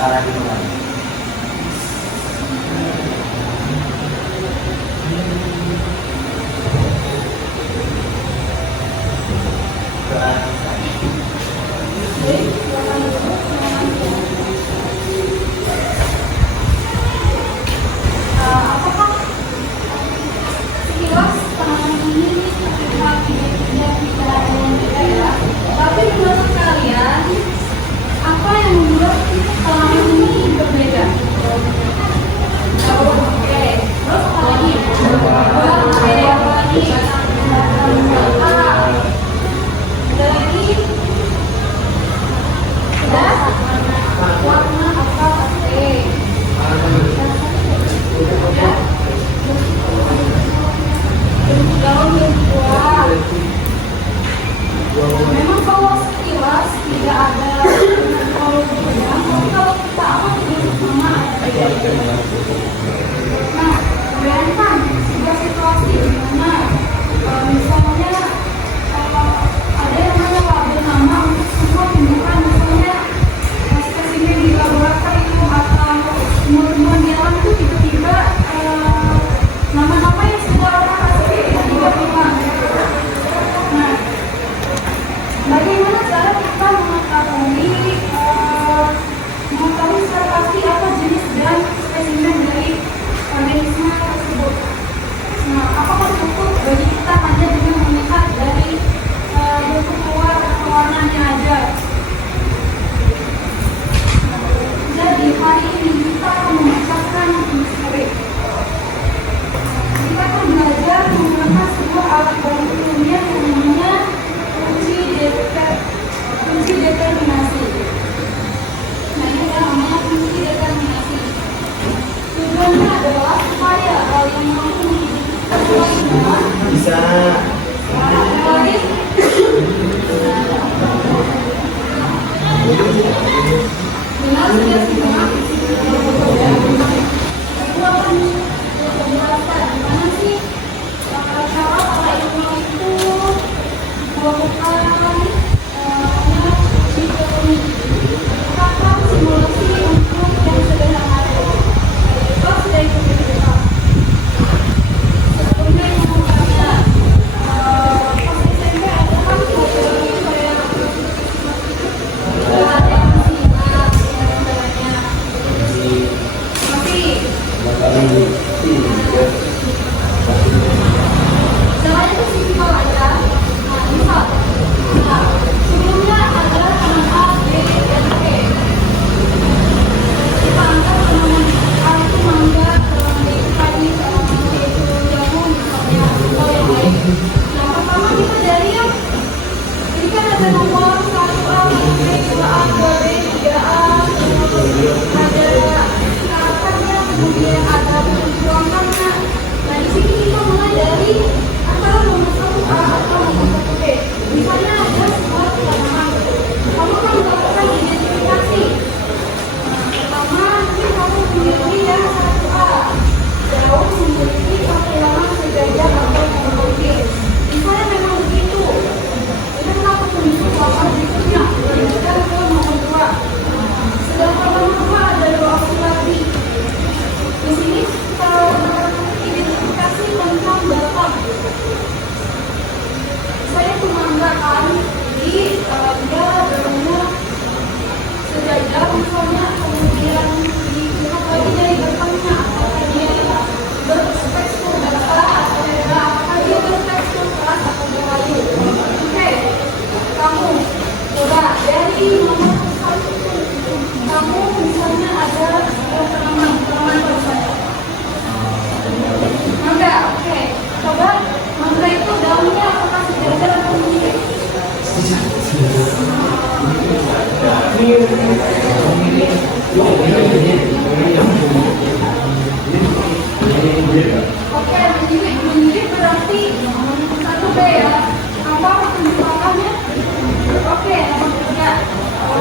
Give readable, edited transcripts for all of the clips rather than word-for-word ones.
arah gitu kan. Apakah sekilas penanganan ini terlihat tidak bisa berbeda ya? Tapi menurut kalian, apa yang membuat penanganan ini berbeda? Oke, terus apa lagi? Oke, apa lagi? Ada lagi? Sudah? Warna apa? Oke. Ya. Daun yang kuat. Memang kalau sekilas tidak ada teknologinya, kalau kita apa bentuk nama ada. Nah, bayangkan sebuah situasi di mana misalnya ada yang namanya label nama untuk semua tumbuhan, misalnya spesimen di laboratorium atau temuan jalan itu tiba-tiba nama-nama yang sudah orang asli tiba-tiba hilang. Nah, bagaimana cara kita mengetahui secara pasti apa jenis dan spesimen dari organisme tersebut? Nah, apakah cukup bagi kita hanya dengan melihat dari bentuk luar atau warnanya aja? Jadi hari ini kita akan membacakan misteri. Kita akan belajar menggunakan sebuah alat bantu ilmiah yang namanya kunci determinasi. Nah, ini namanya kunci determinasi. Tujuannya adalah supaya kalian mampu menghidupi Bisa. Benar tidak simak? Aku akan menjelaskan gimana sih cara para ilmuwan itu melakukan simulasi untuk yang sederhana. Itu sudah ikuti kita. Sebelumnya yang menggunakannya pas SMP ada kan materi kayak caranya itu simpel aja. Nah, misal, sebelumnya ada tanaman A, B, dan C. Kita anggap tanaman A itu mangga, tanaman B itu padi, tanaman C itu jamu, misalnya, atau yang lain. Nah, pertama kita dari yang ini kan ada nomor 1A, 1B, 2A, 2B, 3A, ada karakternya, kemudian ada perjuangannya. Nah, di sini kita mulai dari antara nomor 1A atau nomor 1B. Misalnya ada sebuah tanaman, kamu kan melakukan identifikasi. Pertama, mungkin kamu memilih yang 1A, jauh memiliki perjalanan sejajar atau monopolitis. Misalnya memang begitu. Ini kenapa tunjuk apa berikutnya? Lanjutkan ke nomor 2. Sedangkan nomor 2 ada 2 opsi lagi. Di sini kita identifikasi tentang bapak. Saya menganggarkan di dia berumur sejajar misalnya, kemudian dilihat lagi dari batangnya apakah dia bertekstur basah atau tidak, apakah dia bertekstur keras atau berkayu. Oke, kamu coba dari nomor 1 kamu misalnya ada tanaman misalnya mangga. Oke, coba mangga itu daunnya apakah sejajar atau mirip? Oke, mirip berarti 1B ya. Apa pertunjukannya? Oke, nomor 3.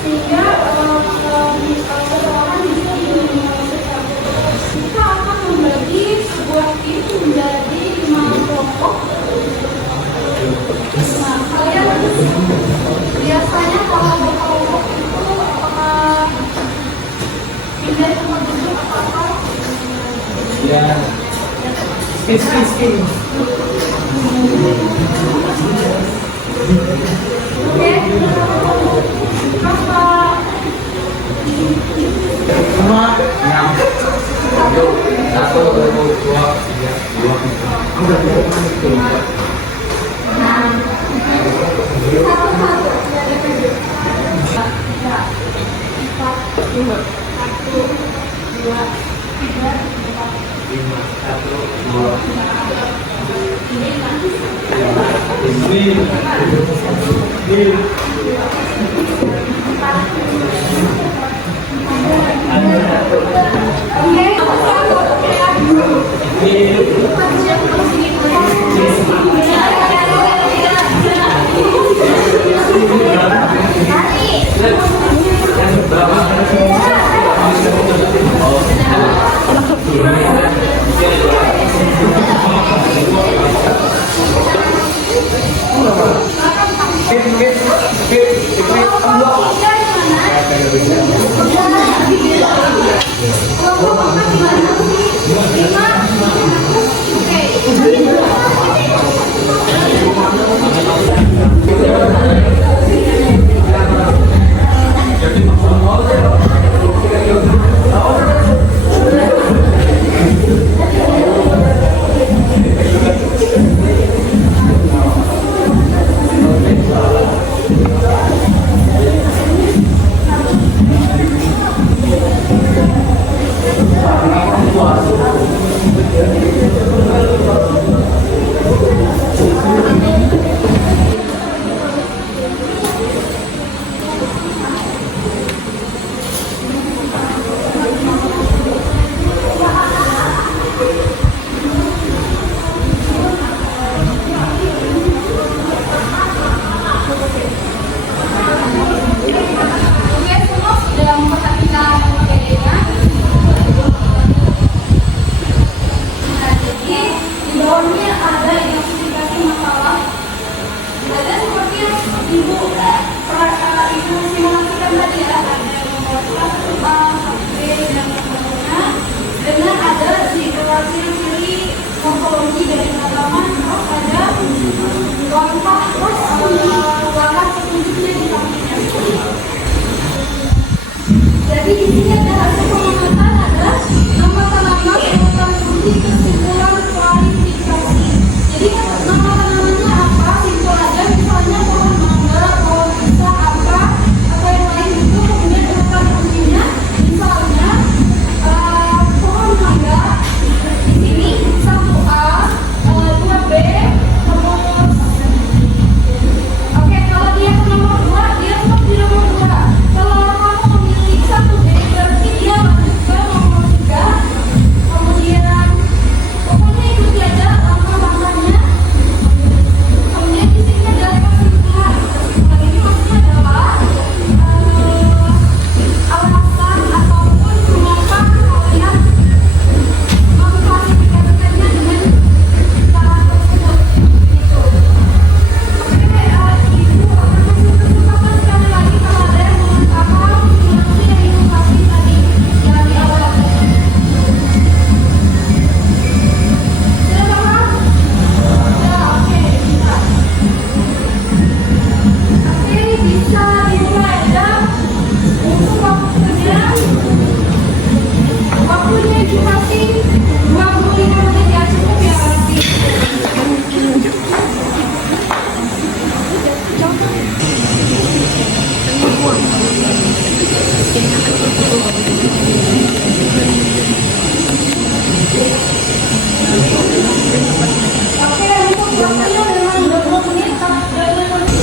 sehingga seseorang bisa menyelesaikan. Kita akan membagi sebuah tim menjadi 5 kelompok. Nah, kalian biasanya kalau berkelompok itu apakah pindah tempat duduk atau apa? Ya, spin. Oke, apa? 5, 6, 1, 2, 3, 2. Jadi di sini ada hasil pengamatan ada nama tanaman, urutan kunci, kesimpulan, kualifikasi. Jadi nama tanamannya apa? Simpel aja, misalnya pohon mangga, pohon pisang apa atau yang lain itu. Kemudian urutan kuncinya, misalnya pohon mangga di sini 1A, 2B, terus oke, kalau dia ke nomor 2, dia tetap di nomor 2. Kalau kamu memilih 1B, berarti dia lanjut ke nomor 3. Kemudian pokoknya ikuti aja langkah-langkahnya. Kemudian di sini ada kesimpulan. Kesimpulan ini maksudnya adalah alasan ataupun mengapa kalian mengklasifikasikannya dengan cara tersebut. Gitu. Ibu akan kasih kesempatan sekali lagi kalau ada yang mengatakan simulasi dan inovasi tadi dari awal. Sudah paham? Sudah, oke, bisa. Oke, bisa dimulai ya. Untuk waktunya dikasih 25 menit ya, cukup ya berarti. Oke, untuk waktunya memang 20 menit sampai 25 menit.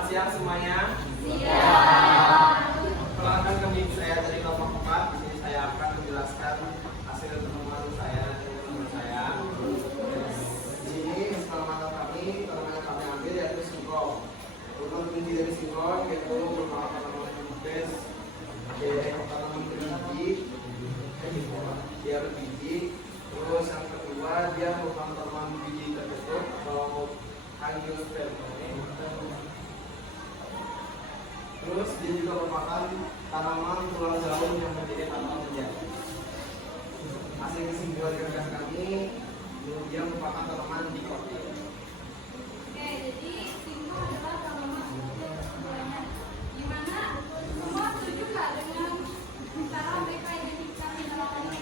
Selamat siang semuanya. Perkenalkan kami saya dari kelompok 4. Di sini saya akan menjelaskan hasil temuan saya dan teman-teman saya. Di sini tanaman kami ambil yaitu singkong. Untuk kunci dari singkong yaitu merupakan tanaman bibes, tanaman berbiji, dia berbiji. Terus yang kedua dia merupakan tanaman biji tertutup atau angiospermae. Terus dia juga merupakan tanaman tulang daun yang menjadi tanaman menjadi. Hasil kesimpulan rekan kami, dia merupakan tanaman dikotil. Oke, jadi singkong adalah tanaman kesimpulannya. Gimana? Semua setuju nggak dengan cara mereka identifikasi tanaman ini?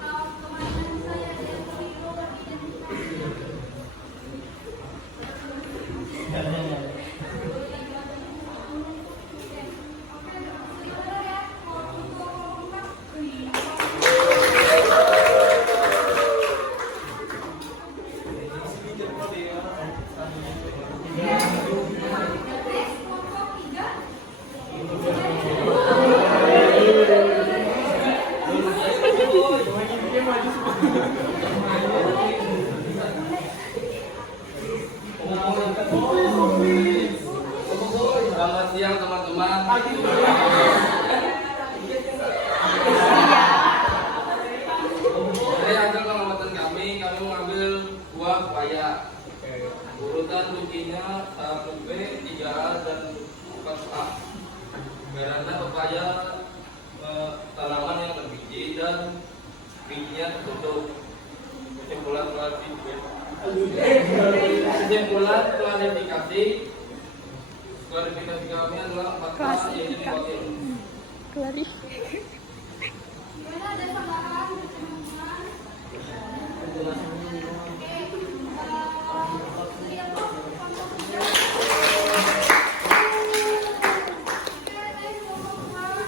Atau kemana saya dan keliru identifikasi? Selamat siang teman-teman. Dari hasil pengamatan kami mengambil buah pepaya. Urutan kuncinya 1B, 3A, dan 4A. Karena pepaya tanaman yang berbiji dan bijinya tertutup. Kesimpulan klarifikasi kami adalah 4A, yaitu dikotil. Gimana, ada tambahan teman-teman? Oke, lihat kok kelompok 3. Oke, next kelompok 4.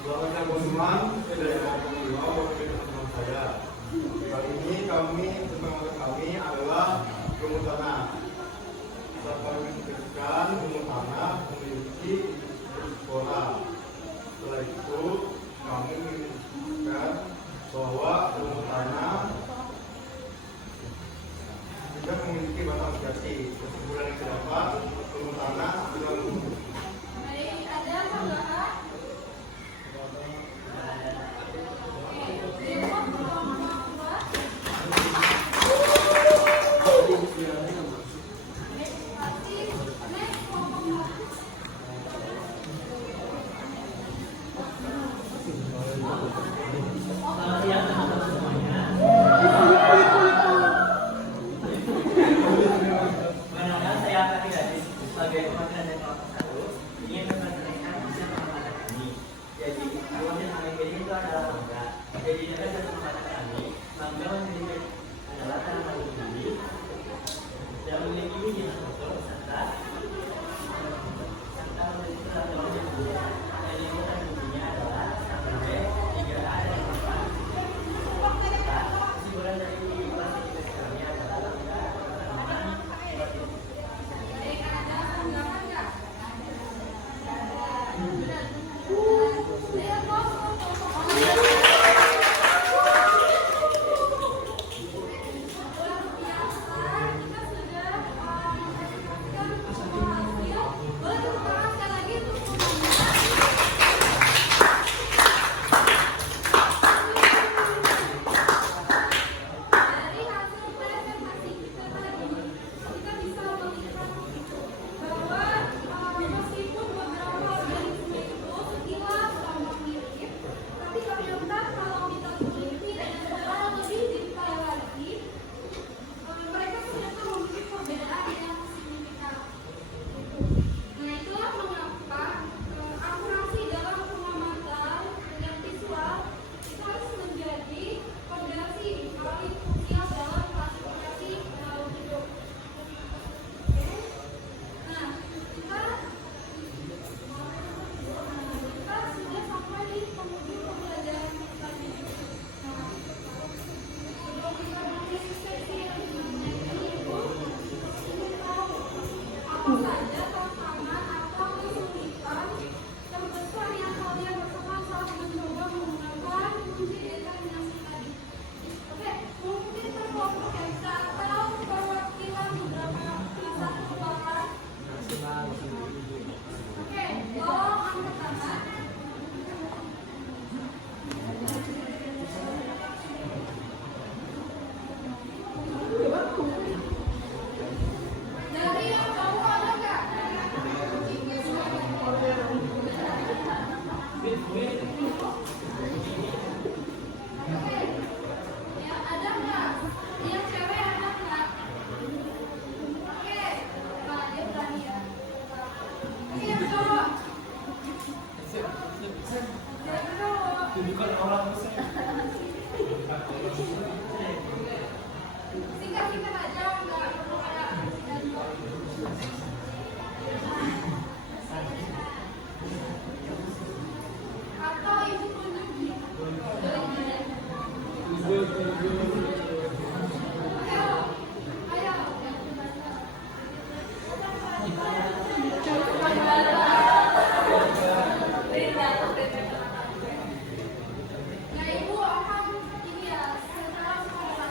Selamat teman-teman, saya dari kelompok 2 mewakili teman-teman saya. Kali ini pengamatan kami adalah rumput tanah. Dapat menunjukkan rumput tanah memiliki spora. Setelah itu kami menunjukkan bahwa rumput tanah juga memiliki batang jati. Kesimpulan yang terdapat, rumput tanah adalah rumput. Baik, ada tambahan? Jadi dengan kesempatan kami, mangga memiliki adalah tanaman biji dan memiliki biji tertutup serta memiliki tanaman yang berbeda. Jadi bukan bijinya adalah sampai 3A dan 4A. Kesimpulan dari klasifikasi kami adalah tanaman dikotil. Baik, ada tambahan nggak? Lihat kok kelompok 4. Dari hasil presentasi kita tadi, kita bisa melihat bahwa meskipun beberapa organisme itu sekilas tampak mirip, Bukan orang besar. Singkat-singkat aja, nggak perlu ada atau ibu tunjuk. Ayo, nah ibu akan ini ya secara sekolah.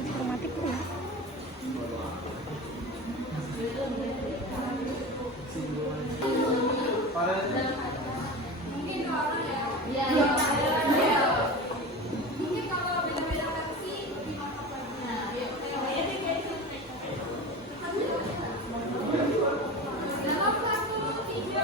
Informatif tuh ya. Mungkin kalau ya. Mungkin kalau beda-beda versi lebih mantap lagi. Dalam 1, 2, 3.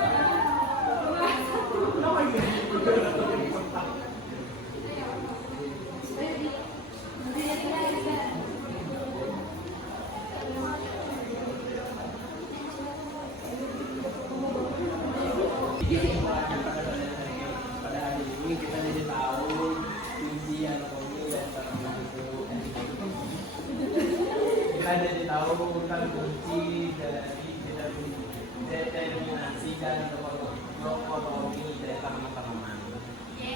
Pada hari ini kita jadi tahu kunci anatomi dasar anak itu. Kita jadi tahu tentang kunci dari determinasi dan lokomotomi dari tanaman-tanaman. Ya.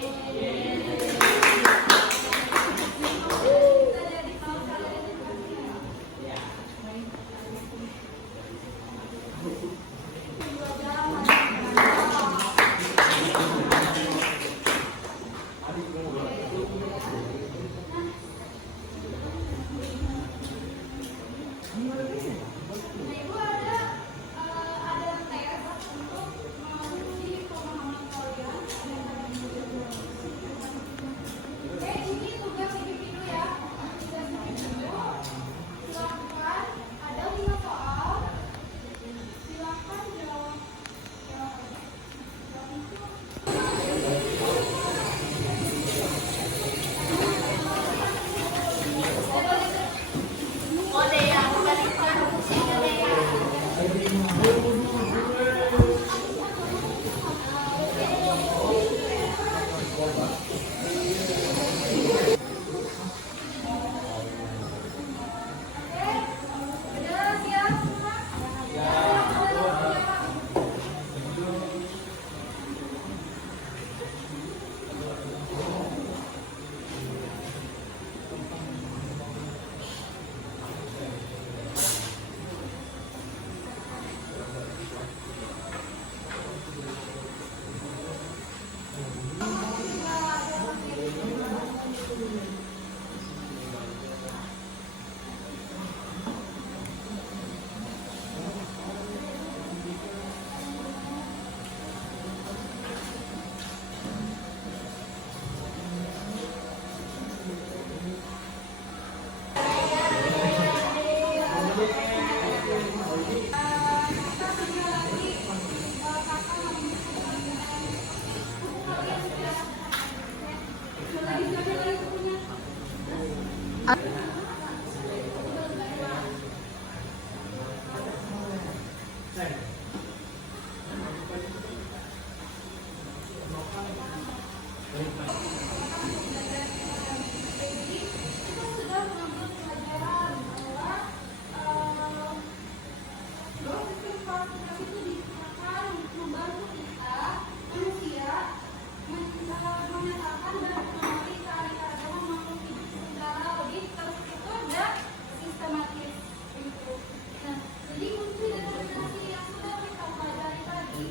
Nah, Ibu ada tes untuk menguji pemahaman kalian. Ini tugas individu ya. Tugas individu. Silakan, ada 5 soal. Silakan jawab. Udah siap semua? Kita sudah mengambil pelajaran bahwa sistem kualifikasi itu digunakan untuk membantu kita manusia memetakan dan mengenali keanekaragaman makhluk hidup secara lebih terstruktur dan sistematis. Nah, jadi kunci determinasi yang sudah kita pelajari tadi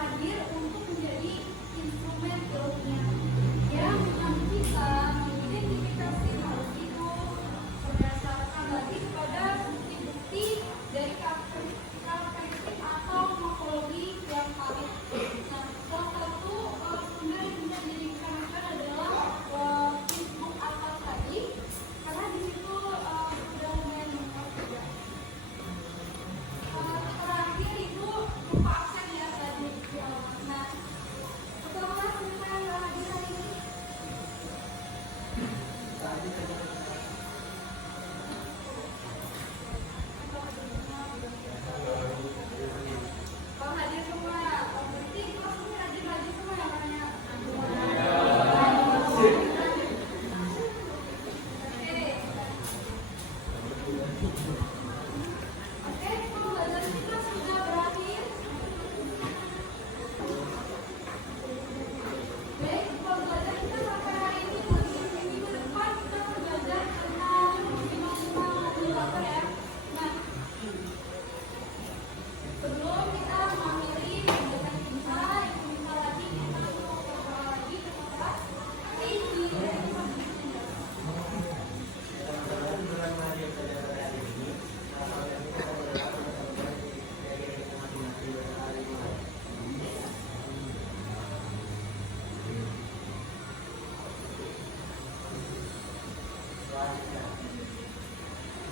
hadir untuk menjadi instrumen ilmiah yang membantu kita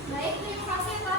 Baik, terima kasih Pak.